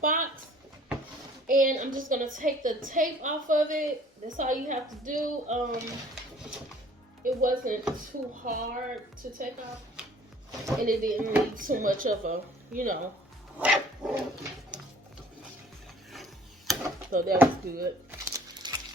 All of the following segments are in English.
box. And I'm just gonna take the tape off of it. That's all you have to do. It wasn't too hard to take off, and it didn't need too much of a, so that was good.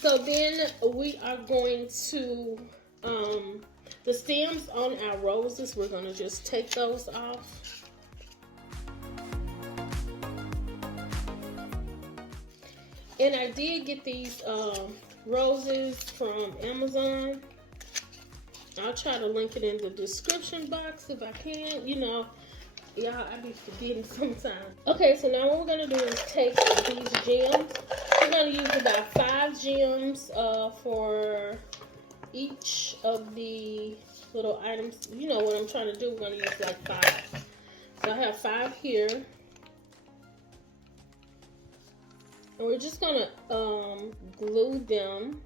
So then we are going to, the stems on our roses, we're gonna just take those off. And I did get these roses from Amazon. I'll try to link it in the description box if I can. Y'all, I be forgetting sometimes. Okay, so now what we're going to do is take these gems. We're going to use about 5 gems for each of the little items. You know what I'm trying to do. We're going to use like 5. So I have 5 here. And we're just going to glue them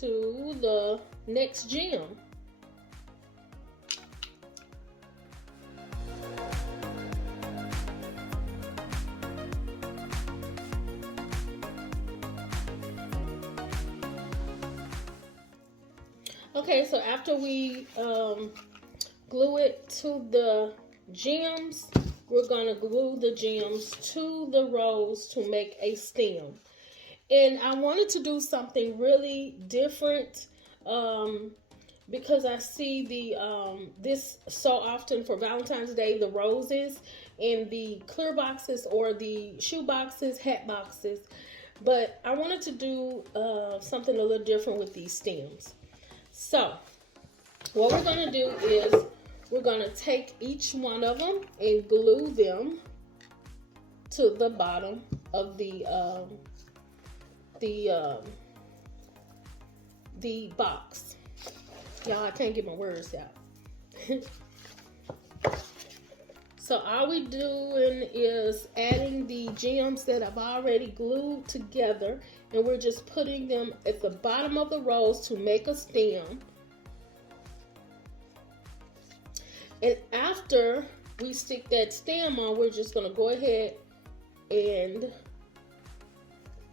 to the next gem. Okay, so after we glue it to the gems, we're going to glue the gems to the rose to make a stem. And I wanted to do something really different because I see the this so often for Valentine's Day, the roses in the clear boxes or the shoe boxes, hat boxes. But I wanted to do something a little different with these stems. So what we're going to do is we're going to take each one of them and glue them to the bottom of the box. Y'all, I can't get my words out. So all we doing is adding the gems that I've already glued together, and we're just putting them at the bottom of the rose to make a stem. And after we stick that stem on, we're just going to go ahead and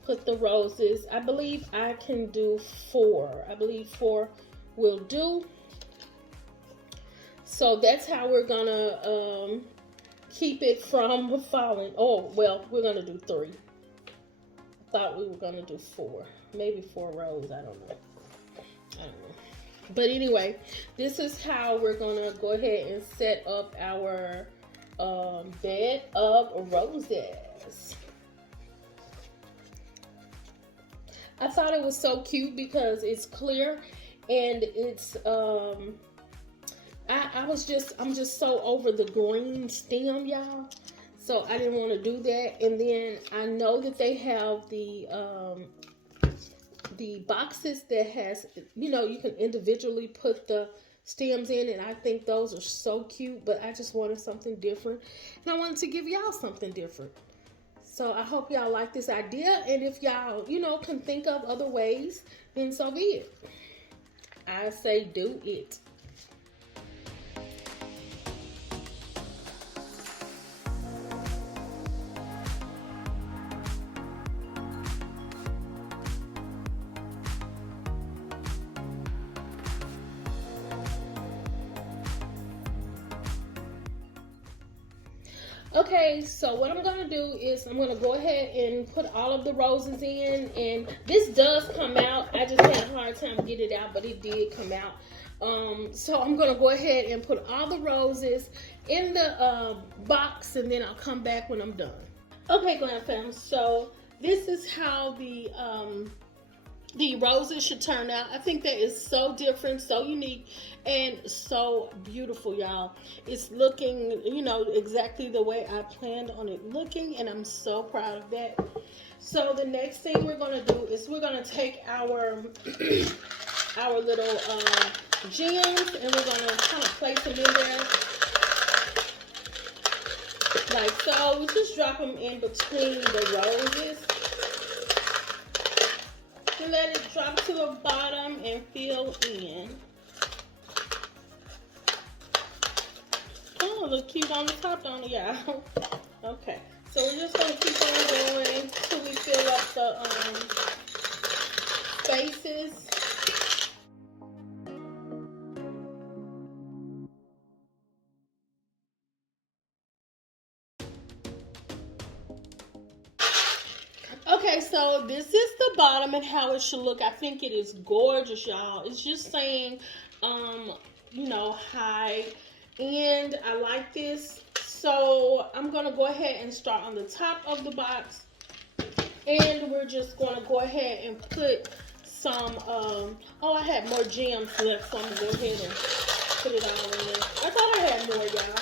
put the roses. I believe I can do 4. I believe 4 will do. So that's how we're going to keep it from falling. Oh, well, we're going to do 3. I thought we were going to do 4. Maybe 4 rows. I don't know. But anyway, this is how we're going to go ahead and set up our bed of roses. I thought it was so cute because it's clear and it's I'm just so over the green stem, y'all. So I didn't want to do that. And then I know that they have the boxes that has, you can individually put the stems in, and I think those are so cute, but I just wanted something different, and I wanted to give y'all something different. So I hope y'all like this idea, and if y'all, can think of other ways, then so be it. I say do it. Okay, so what I'm going to do is I'm going to go ahead and put all of the roses in, and this does come out. I just had a hard time getting it out, but it did come out. So I'm going to go ahead and put all the roses in the box, and then I'll come back when I'm done. Okay, Glam fam, so this is how the roses should turn out. I think that is so different, so unique, and so beautiful, y'all. It's looking, exactly the way I planned on it looking, and I'm so proud of that. So the next thing we're going to do is we're going to take our our little gems, and we're going to kind of place them in there like so. We just drop them in between the roses. And let it drop to the bottom and fill in. Oh, look cute on the top, don't it, y'all? Okay, So we're just going to keep on going till we fill up the spaces. Okay, so this is the bottom and how it should look. I think it is gorgeous, y'all. It's just saying, you know, hi. And I like this. So I'm going to go ahead and start on the top of the box. And we're just going to go ahead and put some, oh, I had more gems left, so I'm going to go ahead and put it all in there. I thought I had more, y'all.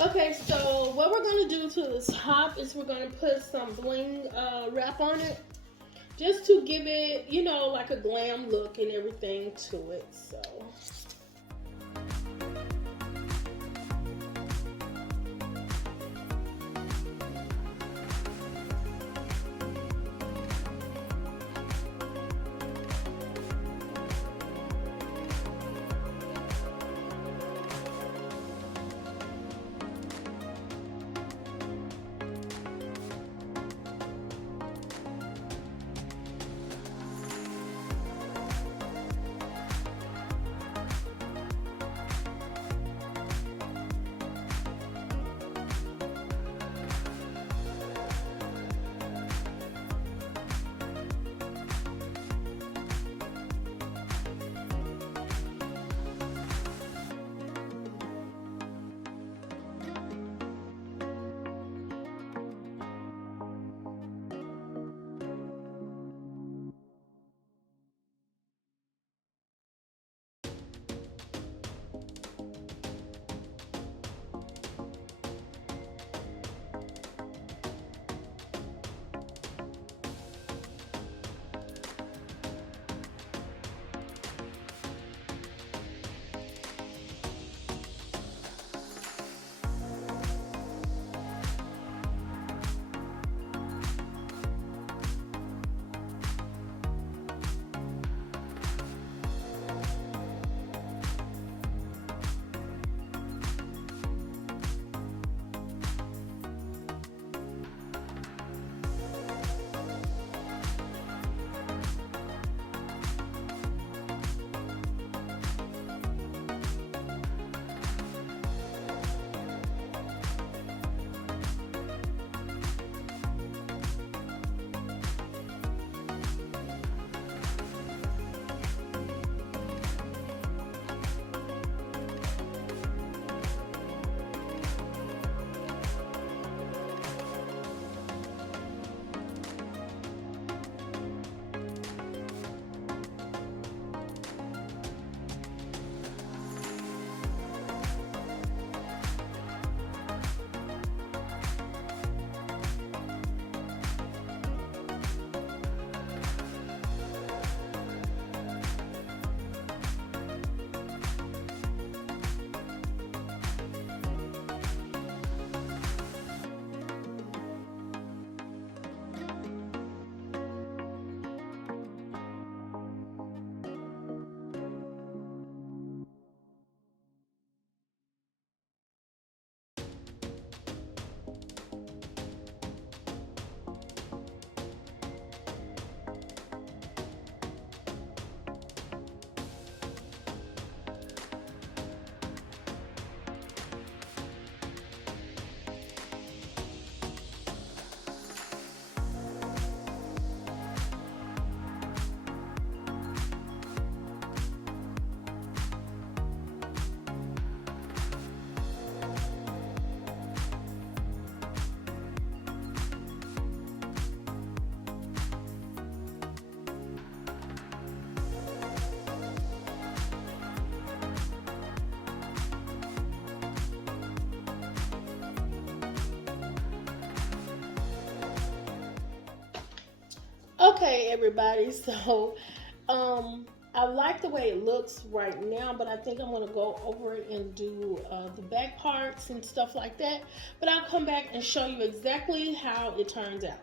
Okay, so what we're going to do to the top is we're going to put some bling wrap on it. Just to give it, you know, like a glam look and everything to it, so. Okay, everybody, so I like the way it looks right now, but I think I'm going to go over it and do the back parts and stuff like that. But I'll come back and show you exactly how it turns out.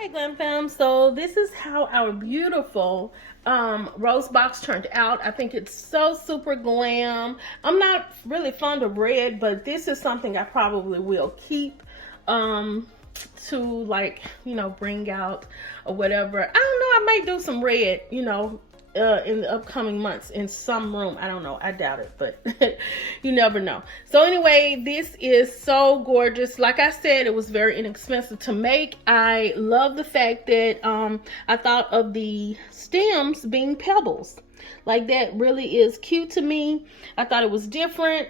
Okay, Glam Fam, so this is how our beautiful rose box turned out. I think it's so super glam. I'm not really fond of red, but this is something I probably will keep to, like, you know, bring out or whatever. I don't know, I might do some red, you know, in the upcoming months in some room. I don't know, I doubt it, but you never know. So anyway, this is so gorgeous. Like I said, it was very inexpensive to make. I love the fact that I thought of the stems being pebbles. Like, that really is cute to me. I thought it was different.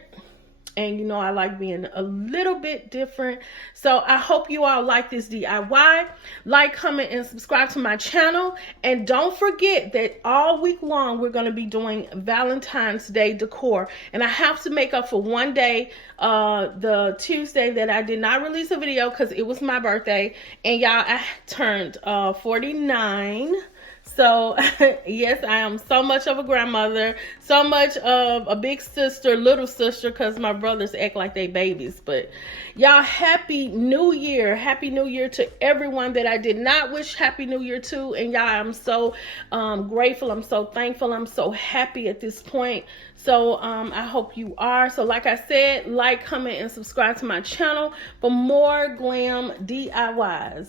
And you know, I like being a little bit different. So I hope you all like this DIY. Like, comment, and subscribe to my channel. And don't forget that all week long, we're going to be doing Valentine's Day decor. And I have to make up for one day, the Tuesday that I did not release a video because it was my birthday. And y'all, I turned 49. So, yes, I am so much of a grandmother, so much of a big sister, little sister, because my brothers act like they babies. But, y'all, Happy New Year. Happy New Year to everyone that I did not wish Happy New Year to. And, y'all, I'm so grateful. I'm so thankful. I'm so happy at this point. So, I hope you are. So, like I said, like, comment, and subscribe to my channel for more glam DIYs.